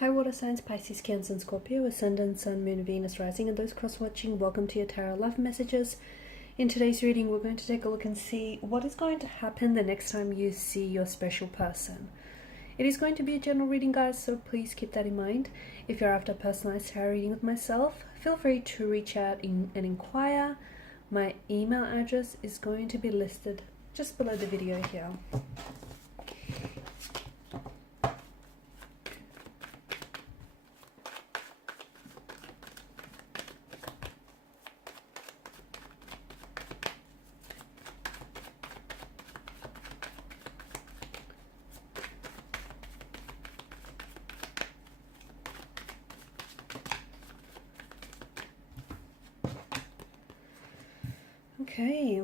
Hi water signs, Pisces, Cancer and Scorpio, Ascendant, Sun, Moon, Venus, Rising, and those cross-watching, welcome to your Tarot Love Messages. In today's reading, we're going to take a look and see what is going to happen the next time you see your special person. It is going to be a general reading, guys, so please keep that in mind. If you're after a personalized tarot reading with myself, feel free to reach out and inquire. My email address is going to be listed just below the video here. Okay.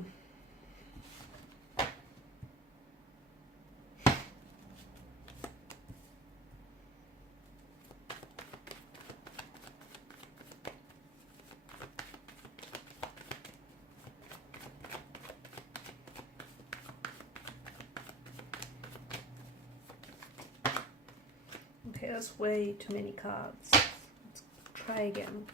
Okay, that's way too many cards. Let's try again.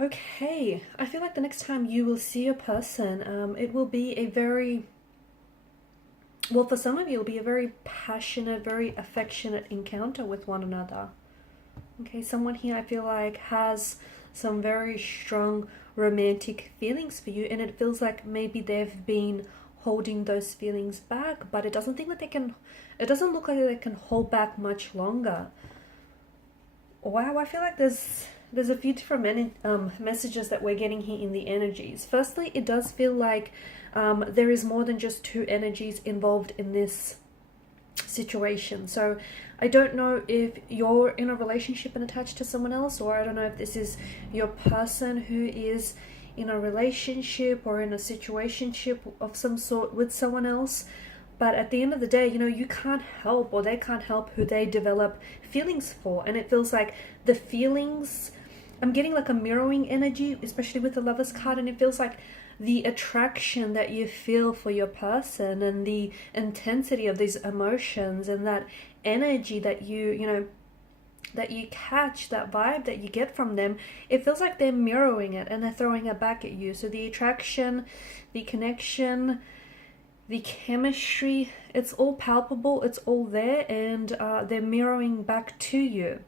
Okay, I feel like the next time you will see a person, it will be a very, well, for some of you, it'll be a very passionate, very affectionate encounter with one another. Okay, someone here I feel like has some very strong romantic feelings for you, and it feels like maybe they've been holding those feelings back, but it doesn't think that they can, it doesn't look like they can hold back much longer. Wow, I feel like there's a few different messages that we're getting here in the energies. Firstly, it does feel like there is more than just two energies involved in this situation. So I don't know if you're in a relationship and attached to someone else, or I don't know if this is your person who is in a relationship or in a situationship of some sort with someone else. But at the end of the day, you know, you can't help, or they can't help who they develop feelings for. And it feels like the feelings, I'm getting like a mirroring energy, especially with the Lovers card. And it feels like the attraction that you feel for your person and the intensity of these emotions and that energy that you know, that you catch, that vibe that you get from them, it feels like they're mirroring it and they're throwing it back at you. So the attraction, the connection, the chemistry, it's all palpable, it's all there, and they're mirroring back to you.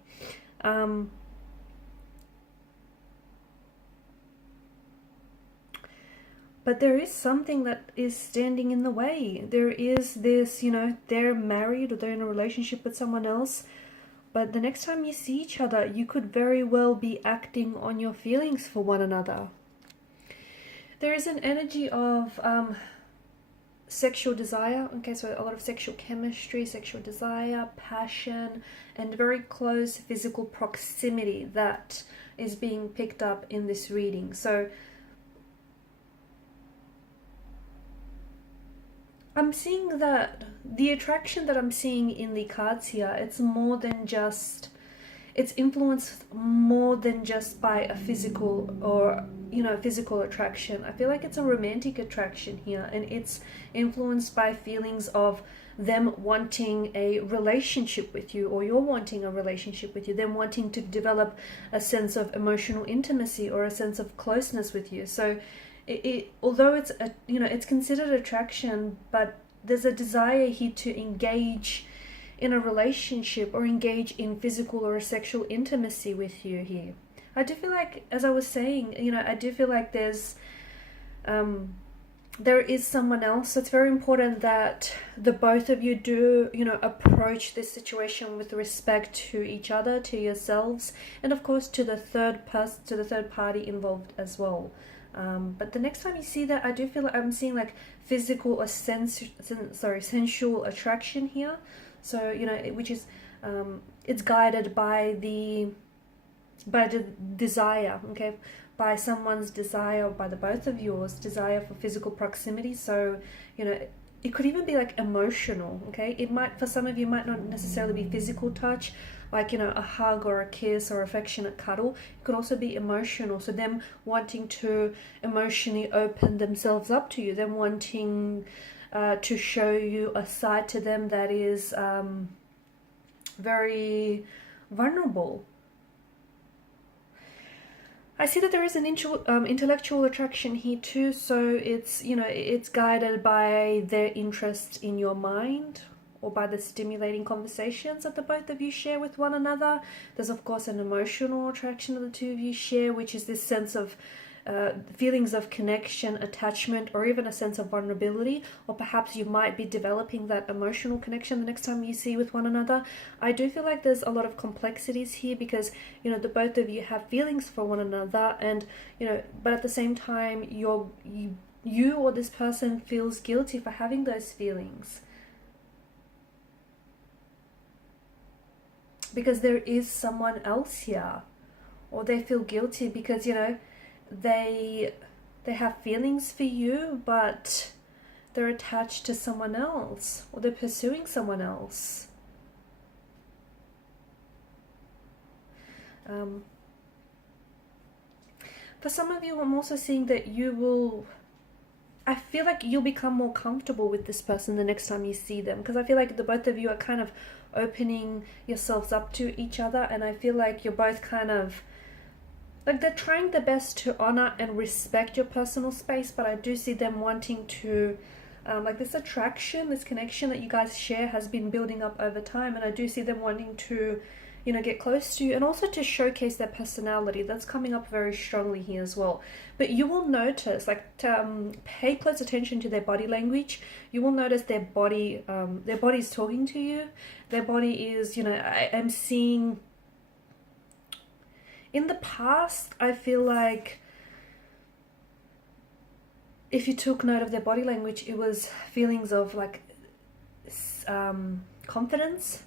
But there is something that is standing in the way. There is this, you know, they're married or they're in a relationship with someone else, but the next time you see each other, you could very well be acting on your feelings for one another. There is an energy of sexual desire. Okay, so a lot of sexual chemistry, sexual desire, passion, and very close physical proximity that is being picked up in this reading. So I'm seeing that the attraction that I'm seeing in the cards here, it's more than just, it's influenced more than just by a physical or, you know, physical attraction. I feel like it's a romantic attraction here, and it's influenced by feelings of them wanting a relationship with you, or you're wanting a relationship with you, them wanting to develop a sense of emotional intimacy or a sense of closeness with you. So although it's a, you know, it's considered attraction, but there's a desire here to engage in a relationship or engage in physical or sexual intimacy with you here. I do feel like, as I was saying, you know, I do feel like there is someone else. It's very important that the both of you do, you know, approach this situation with respect to each other, to yourselves, and of course to the third person, to the third party involved as well. But the next time you see that, I do feel like I'm seeing like physical or sensual attraction here. So, you know, which is, it's guided by the desire, okay, by someone's desire, by the both of yours desire for physical proximity. So, you know, it could even be like emotional, okay? It might, for some of you, might not necessarily be physical touch, like, you know, a hug or a kiss or affectionate cuddle. It could also be emotional. So them wanting to emotionally open themselves up to you, them wanting to show you a side to them that is very vulnerable. I see that there is an intellectual attraction here too, so it's, you know, it's guided by their interest in your mind or by the stimulating conversations that the both of you share with one another. There's of course an emotional attraction that the two of you share, which is this sense of feelings of connection, attachment, or even a sense of vulnerability, or perhaps you might be developing that emotional connection the next time you see with one another. I do feel like there's a lot of complexities here because, you know, the both of you have feelings for one another, and, you know, but at the same time you or this person feels guilty for having those feelings because there is someone else here, or they feel guilty because, you know, they have feelings for you, but they're attached to someone else, or they're pursuing someone else. For some of you, I'm also seeing that I feel like you'll become more comfortable with this person the next time you see them, because I feel like the both of you are kind of opening yourselves up to each other, and I feel like you're both kind of like, they're trying their best to honor and respect your personal space, but I do see them wanting to, like, this attraction, this connection that you guys share has been building up over time, and I do see them wanting to, you know, get close to you and also to showcase their personality. That's coming up very strongly here as well. But you will notice, like, pay close attention to their body language. You will notice their body is talking to you. Their body is, you know, I am seeing. In the past, I feel like if you took note of their body language, it was feelings of like confidence,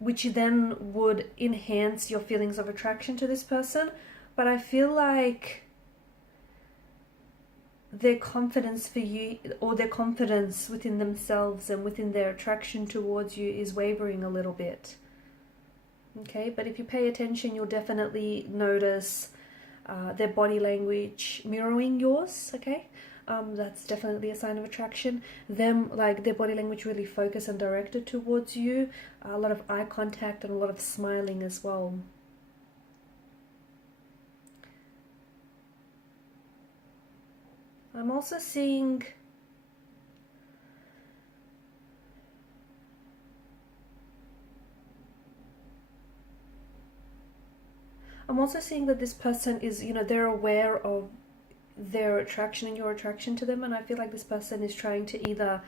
which then would enhance your feelings of attraction to this person. But I feel like their confidence for you, or their confidence within themselves and within their attraction towards you, is wavering a little bit. Okay, but if you pay attention, you'll definitely notice their body language mirroring yours, okay? That's definitely a sign of attraction. Them, like, their body language really focused and directed towards you. A lot of eye contact and a lot of smiling as well. I'm also seeing that this person is, you know, they're aware of their attraction and your attraction to them, and I feel like this person is trying to either,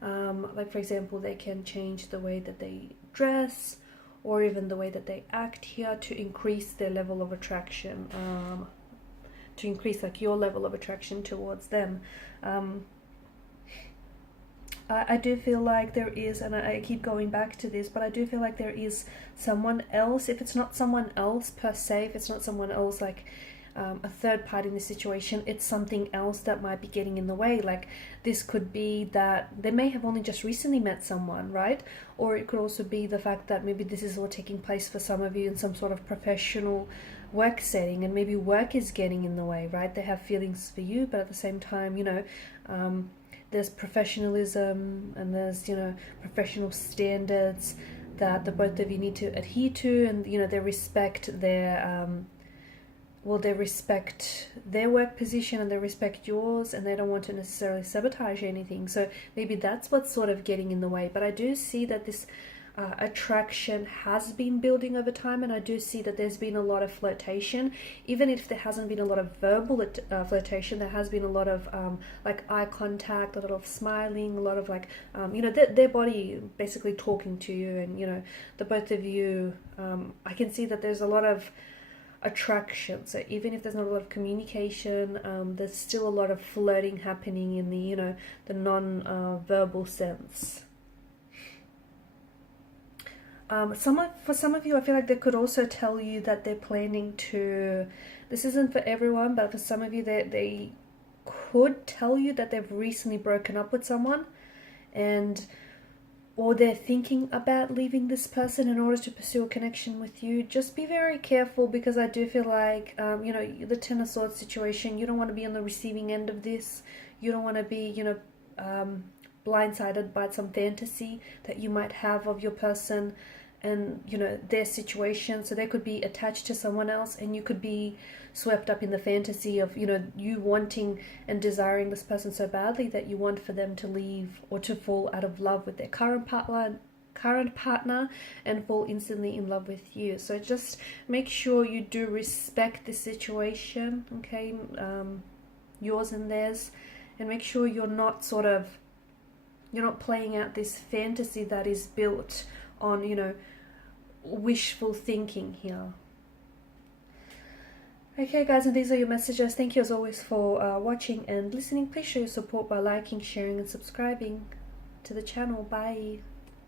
like, for example, they can change the way that they dress or even the way that they act here to increase their level of attraction, to increase, like, your level of attraction towards them. I do feel like there is, and I keep going back to this, but I do feel like there is someone else. If it's not someone else per se, if it's not someone else like a third party in this situation, it's something else that might be getting in the way. Like, this could be that they may have only just recently met someone, right? Or it could also be the fact that maybe this is all taking place for some of you in some sort of professional work setting, and maybe work is getting in the way, right? They have feelings for you, but at the same time, you know, there's professionalism and there's, you know, professional standards that the both of you need to adhere to, and, you know, they respect their they respect their work position and they respect yours, and they don't want to necessarily sabotage anything. So maybe that's what's sort of getting in the way. But I do see that this attraction has been building over time, and I do see that there's been a lot of flirtation. Even if there hasn't been a lot of verbal flirtation, there has been a lot of like eye contact, a lot of smiling, a lot of like you know, their body basically talking to you, and, you know, the both of you, I can see that there's a lot of attraction. So even if there's not a lot of communication, there's still a lot of flirting happening in the, you know, the non-verbal sense. For some of you, I feel like they could also tell you that they're planning to, this isn't for everyone, but for some of you, they could tell you that they've recently broken up with someone, and or they're thinking about leaving this person in order to pursue a connection with you. Just be very careful, because I do feel like, you know, the Ten of Swords situation, you don't want to be on the receiving end of this. You don't want to be, you know, blindsided by some fantasy that you might have of your person and, you know, their situation. So they could be attached to someone else, and you could be swept up in the fantasy of, you know, you wanting and desiring this person so badly that you want for them to leave or to fall out of love with their current partner and fall instantly in love with you. So just make sure you do respect the situation, okay, yours and theirs, and make sure you're not playing out this fantasy that is built on, you know, wishful thinking here. Okay guys, and these are your messages. Thank you as always for watching and listening. Please show your support by liking, sharing and subscribing to the channel. Bye.